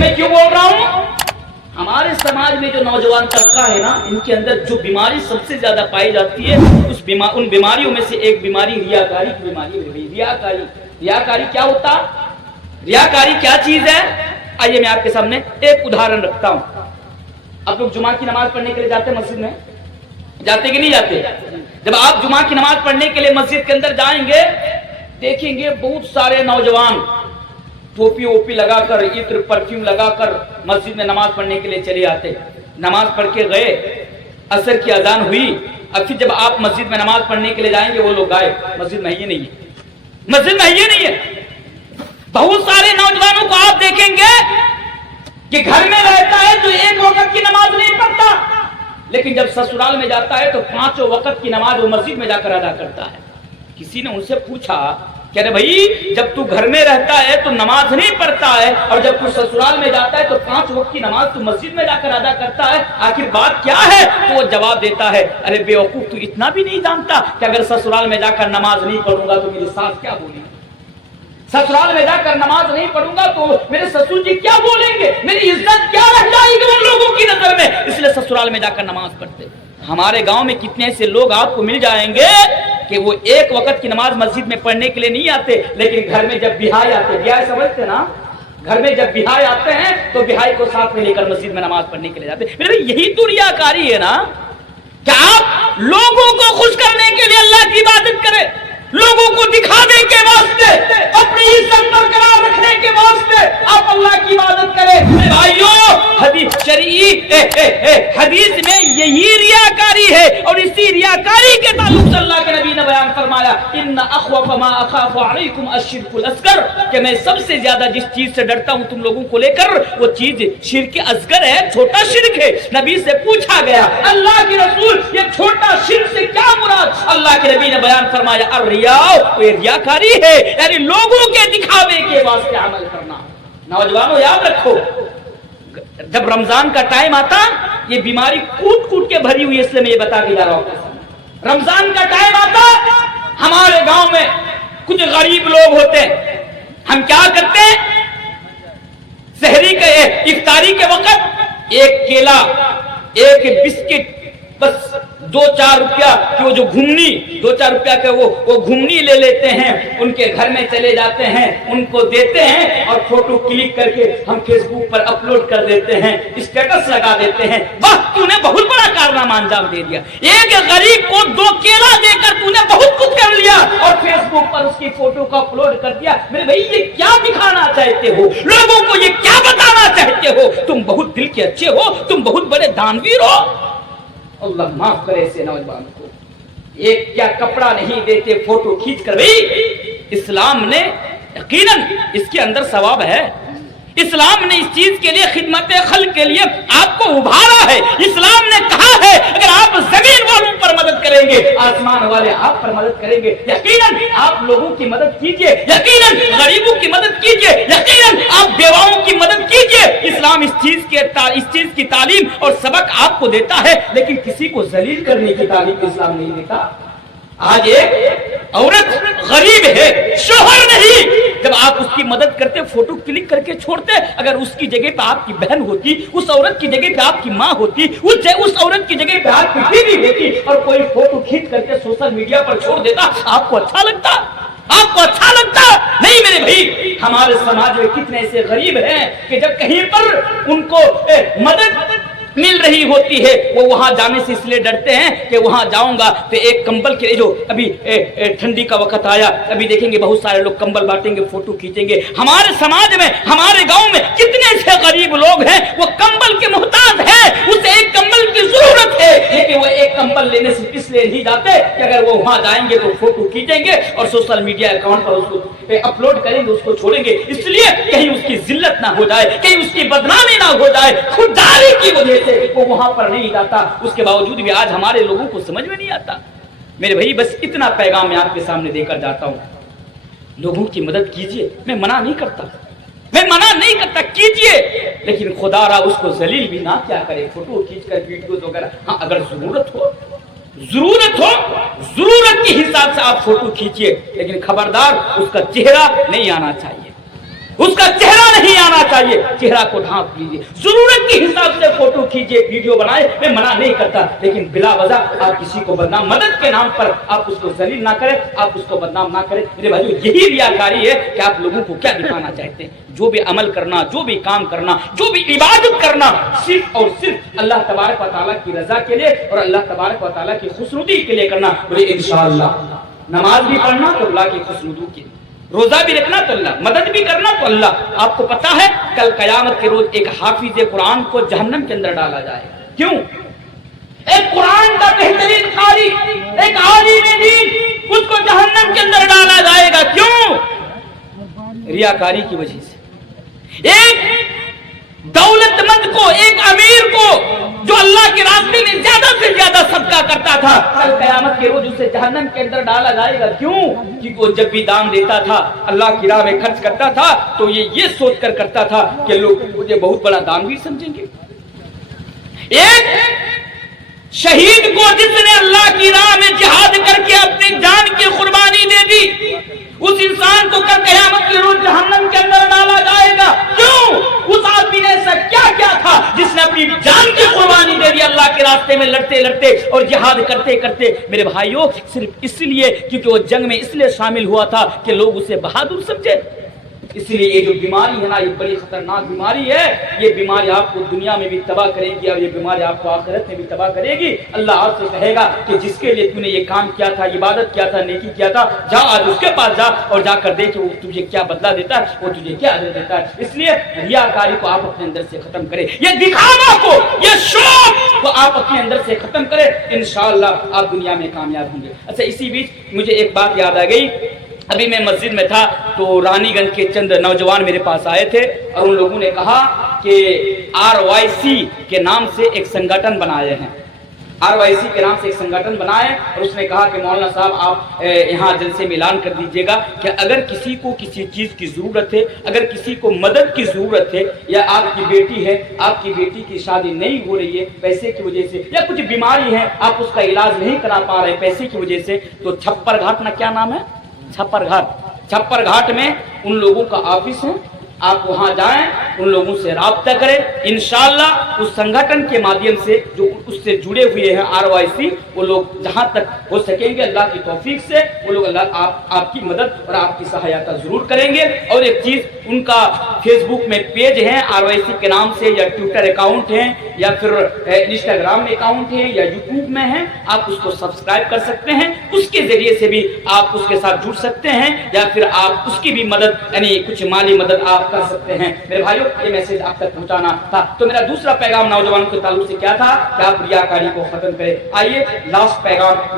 میں کیوں بول رہا ہوں؟ ہمارے سماج میں جو نوجوان طبقہ ہے نا، ان کے اندر جو بیماری سب سے زیادہ پائی جاتی ہے، ان بیماریوں میں سے ایک بیماری ریاکاری کی بیماری ہے۔ ریاکاری، ریاکاری کیا ہوتا؟ ریاکاری کیا چیز ہے؟ آئیے میں آپ کے سامنے ایک ادھارن رکھتا ہوں۔ آپ لوگ جمعہ کی نماز پڑھنے کے لیے جاتے ہیں مسجد میں؟ جاتے کہ نہیں جاتے؟ جب آپ جمعہ کی نماز پڑھنے کے لیے مسجد کے اندر جائیں گے، دیکھیں گے بہت سارے نوجوان ٹوپی اوپی لگا کر، عطر پرفیوم لگا کر مسجد میں نماز پڑھنے کے لیے چلے آتے۔ نماز پڑھ کے گئے، عصر کی اذان ہوئی، اب پھر جب آپ مسجد میں نماز پڑھنے کے لیے جائیں گے، وہ لوگ گائے، مسجد میں یہ نہیں ہے، مسجد میں یہ نہیں ہے۔ بہت سارے نوجوانوں کو آپ دیکھیں گے کہ گھر میں رہتا ہے تو ایک وقت کی نماز نہیں پڑھتا، لیکن جب سسرال میں جاتا ہے تو 5 وقت کی نماز وہ مسجد میں جا کر ادا کرتا ہے۔ کسی نے ان سے پوچھا کہ ارے بھائی، جب تو گھر میں رہتا ہے تو نماز نہیں پڑھتا ہے، اور جب تو سسرال میں جاتا ہے تو 5 وقت کی نماز تو مسجد میں جا کر ادا کرتا ہے، آخر بات کیا ہے؟ تو وہ جواب دیتا ہے، ارے بے وقوف، تو اتنا بھی نہیں جانتا کہ اگر سسرال میں جا کر نماز نہیں پڑھوں گا تو میری ساس کیا بولے گی؟ سسرال میں جا کر نماز نہیں پڑھوں گا تو میرے سسر جی کیا بولیں گے؟ میری عزت کیا رہ جائے گی ان لوگوں کی نظر میں؟ اس لیے سسرال میں جا کر نماز پڑھتے۔ ہمارے گاؤں میں کتنے ایسے لوگ آپ کو مل جائیں گے کہ وہ ایک وقت کی نماز مسجد میں پڑھنے کے لیے نہیں آتے، لیکن گھر میں جب بہائی آتے، بہائی سمجھتے نا، گھر میں جب بہائی آتے ہیں تو بہائی کو ساتھ میں لے کر مسجد میں نماز پڑھنے کے لیے جاتے۔ میرے بھائی، یہی تو ریاکاری ہے نا، کہ آپ لوگوں کو خوش کرنے کے لیے اللہ کی عبادت کریں، لوگوں کو دکھانے کے واسطے، اپنی عزت برقرار رکھنے کے واسطے آپ اللہ کی عبادت کریں۔ بھائیو، حدیث شرعی حدیث میں یہی ریاکاری ہے، اور اسی ریاکاری کے تعلق سے اللہ کے نبی نے بیان فرمایا، ان اخوف ما اخاف علیکم الشرک الاصغر، کہ میں سب سے زیادہ جس چیز سے ڈرتا ہوں تم لوگوں کو لے کر، وہ چیز شرک اصغر ہے، چھوٹا شرک ہے۔ نبی سے پوچھا گیا، اللہ کے رسول، یہ چھوٹا شرک سے کیا مراد؟ اللہ کے نبی نے بیان فرمایا، یہ ریاکاری ہے، یعنی لوگوں کے دکھاوے کے واسطے عمل کرنا۔ نوجوانوں یاد رکھو، جب رمضان کا ٹائم آتا، یہ بیماری کوٹ کوٹ کے بھری ہوئی، اس لیے میں یہ بتا کے جا رہا ہوں۔ رمضان کا ٹائم آتا، ہمارے گاؤں میں کچھ غریب لوگ ہوتے ہیں، ہم کیا کرتے ہیں؟ سحری کے افطاری کے وقت ایک کیلا، ایک بسکٹ، بس 2-4 روپیہ کی وہ جو گھومنی، 2-4 روپیہ کے وہ گھومنی لے لیتے ہیں، ان کے گھر میں چلے جاتے ہیں، ان کو دیتے ہیں، اور فوٹو کلک کر کے ہم فیس بک پر اپلوڈ کر دیتے ہیں، اسٹیٹس لگا دیتے ہیں۔ واہ، تو نے بہت بڑا کارنامہ انجام دے دیا، ایک غریب کو 2 کیلا دے کر تو نے بہت کچھ کر لیا، اور فیس بک پر اس کی فوٹو کو اپلوڈ کر دیا۔ میرے بھائی، یہ کیا دکھانا چاہتے ہو لوگوں کو؟ یہ کیا بتانا چاہتے ہو؟ تم بہت دل کے اچھے ہو، تم بہت بڑے دانویر ہو۔ اللہ معاف کرے ایسے نوجوان کو، ایک کیا کپڑا نہیں دیتے فوٹو کھینچ کر۔ بھائی، اسلام نے یقیناً اس کے اندر ثواب ہے، اسلام نے اس چیز کے لیے، خدمت خلق کے لیے آپ کو ابھارا ہے۔ اسلام نے کہا ہے اگر آپ زمین والوں پر مدد کریں گے، آسمان والے آپ پر مدد کریں گے۔ یقیناً آپ لوگوں کی مدد کیجئے، یقیناً غریبوں کی مدد کیجئے، یقیناً آپ بیواؤں کی مدد کیجئے۔ اسلام اس چیز کی تعلیم اور سبق آپ کو دیتا ہے، لیکن کسی کو ذلیل کرنے کی تعلیم اسلام نہیں دیتا۔ آج ایک عورت غریب ہے، شوہر نہیں، جب آپ اس کی مدد کرتے، فوٹو کلک کر کے چھوڑتے، اگر اس کی جگہ پہ آپ کی بہن ہوتی، اس عورت کی جگہ پہ آپ کی ماں ہوتی، اس عورت کی جگہ پہ آپ کی بیوی ہوتی، اور کوئی فوٹو کھینچ کر کے سوشل میڈیا پر چھوڑ دیتا، آپ کو اچھا لگتا؟ آپ کو اچھا لگتا؟ نہیں میرے بھائی، ہمارے سماج میں کتنے ایسے غریب ہیں کہ جب کہیں پر ان کو مدد مل رہی ہوتی ہے، وہ وہاں جانے سے اس لیے ڈرتے ہیں کہ وہاں جاؤں گا تو ایک کمبل کے، جو ابھی ٹھنڈی کا وقت آیا، ابھی دیکھیں گے بہت سارے لوگ کمبل بانٹیں گے، فوٹو کھینچیں گے۔ ہمارے سماج میں، ہمارے گاؤں میں کتنے ایسے غریب لوگ ہیں، وہ کمبل کے محتاج ہیں، اسے ایک کمبل کی ضرورت ہے، لیکن وہ ایک کمبل لینے سے اس لیے نہیں جاتے کہ اگر وہ وہاں جائیں گے تو فوٹو کھینچیں گے اور سوشل میڈیا اکاؤنٹ پر اس کو اپلوڈ کریں گے، اس کو چھوڑیں گے، اس لیے کہیں اس کی ذلت نہ ہو جائے، کہیں اس کی بدنامی نہ ہو جائے، خودداری کی وجہ سے وہ وہاں پر نہیں جاتا۔ اس کے باوجود بھی آج ہمارے لوگوں کو سمجھ میں نہیں آتا۔ میرے بھائی، بس اتنا پیغام میں آپ کے سامنے دے کر جاتا ہوں، لوگوں کی مدد کیجئے، میں منع نہیں کرتا، میں منع نہیں کرتا، کیجئے، لیکن خدا را اس کو ذلیل بھی نہ کیا کرے، فوٹو کھینچ کر ویڈیوز وغیرہ۔ ہاں، اگر ضرورت ہو، ضرورت کے حساب سے آپ فوٹو کھینچئے، لیکن خبردار اس کا چہرہ نہیں آنا چاہیے، اس کا چہرہ نہیں آنا چاہیے، چہرہ کو ڈھانپ لیجیے، ضرورت کے حساب سے فوٹو کھیچیے، ویڈیو بنائے، میں منع نہیں کرتا، لیکن بلا وجہ آپ کسی کو بدنام، مدد کے نام پر آپ اس کو ذلیل نہ کریں، آپ اس کو بدنام نہ کریں۔ میرے بھائیو یہی ریاکاری ہے کہ آپ لوگوں کو کیا دکھانا چاہتے ہیں۔ جو بھی عمل کرنا، جو بھی کام کرنا، جو بھی عبادت کرنا، صرف اور صرف اللہ تبارک و تعالیٰ کی رضا کے لیے اور اللہ تبارک و تعالیٰ کی خوشنودی کے لیے کرنا۔ بولے انشاءاللہ نماز بھی پڑھنا تو اللہ کی خوشنودی کے لیے، روزہ بھی رکھنا تو اللہ، مدد بھی کرنا تو اللہ۔ آپ کو پتا ہے کل قیامت کے روز ایک حافظ قرآن کو جہنم کے اندر ڈالا جائے گا۔ کیوں؟ ایک قرآن کا بہترین قاری، ایک عالم دین، اس کو جہنم کے اندر ڈالا جائے گا۔ کیوں؟ ریاکاری کی وجہ سے۔ ایک دولت مند کو، ایک امیر کو جو اللہ کے راستے میں زیادہ سے زیادہ صدقہ کرتا تھا، کل قیامت کے روز اسے جہنم کے اندر ڈالا جائے گا۔ کیوں؟ کیونکہ وہ جب بھی دان دیتا تھا، اللہ کی راہ میں خرچ کرتا تھا، تو یہ سوچ کر کرتا تھا کہ لوگ مجھے بہت بڑا دان بھی سمجھیں گے۔ ایک شہید کو جس نے اللہ کی راہ میں جہاد کر کے اپنی جان کی قربانی دے دی، اس انسان کو کل قیامت کے روز جہنم کے اندر ڈالا جائے گا۔ کیوں؟ اس آدمی نے ایسا کیا کیا تھا جس نے اپنی جان کی قربانی دے دی اللہ کے راستے میں لڑتے لڑتے اور جہاد کرتے کرتے؟ میرے بھائیوں صرف اس لیے کیونکہ وہ جنگ میں اس لیے شامل ہوا تھا کہ لوگ اسے بہادر سمجھے۔ اس لیے یہ جو بیماری ہے نا، یہ بڑی خطرناک بیماری ہے۔ یہ بیماری آپ کو دنیا میں بھی تباہ کرے گی اور یہ بیماری آپ کو آخرت میں بھی تباہ کرے گی۔ اللہ آپ سے کہے گا کہ جس کے لیے تو نے یہ کام کیا تھا، عبادت کیا تھا، نیکی کیا تھا، جا آج اس کے پاس جا اور جا کر دیکھ وہ تجھے کیا بدلہ دیتا ہے، وہ تجھے کیا اجر دیتا ہے۔ اس لیے ریاکاری کو آپ اپنے اندر سے ختم کریں، یہ دکھاوا کو، یہ شوق کو آپ اپنے اندر سے ختم کریں، انشاءاللہ آپ دنیا میں کامیاب ہوں گے۔ اچھا اسی بیچ مجھے ایک بات یاد آ گئی۔ ابھی میں مسجد میں تھا تو رانی گنج کے چند نوجوان میرے پاس آئے تھے اور ان لوگوں نے کہا کہ RYC کے نام سے ایک سنگٹن بنائے ہیں، RYC کے نام سے ایک سنگٹن بنائے، اور اس نے کہا کہ مولانا صاحب آپ یہاں جلسے میں اعلان کر دیجئے گا کہ اگر کسی کو کسی چیز کی ضرورت ہے، اگر کسی کو مدد کی ضرورت ہے، یا آپ کی بیٹی ہے، آپ کی بیٹی کی شادی نہیں ہو رہی ہے پیسے کی وجہ سے، یا کچھ بیماری ہے آپ اس کا علاج نہیں کرا پا رہے پیسے کی وجہ سے، تو چھپر گھاٹ میں کیا نام ہے؟ چھپر گھاٹ میں ان لوگوں کا آفس ہے، آپ وہاں جائیں، ان لوگوں سے رابطہ کریں، انشاءاللہ اس سنگٹن کے مادھیم سے جو اس سے جڑے ہوئے ہیں RYC، وہ لوگ جہاں تک ہو سکیں گے اللہ کی توفیق سے وہ لوگ اللہ آپ کی مدد اور آپ کی سہایتا ضرور کریں گے۔ اور ایک چیز، ان کا فیس بک میں پیج ہے RYC کے نام سے، یا ٹویٹر اکاؤنٹ ہے، یا پھر انسٹاگرام میں اکاؤنٹ ہے، یا یوٹیوب میں ہے، آپ اس کو سبسکرائب کر سکتے ہیں، اس کے ذریعے سے بھی آپ اس کے ساتھ جڑ سکتے ہیں، یا پھر آپ اس کی بھی مدد یعنی کچھ مالی مدد آپ کر سکتے ہیں۔ میرے بھائیوں یہ میسج آپ تک پہنچانا تھا۔ تو میرا دوسرا پیغام نوجوانوں کے تعلق سے کیا تھا کہ آپ ریاکاری کو ختم کریں۔ آئیے لاسٹ پیغام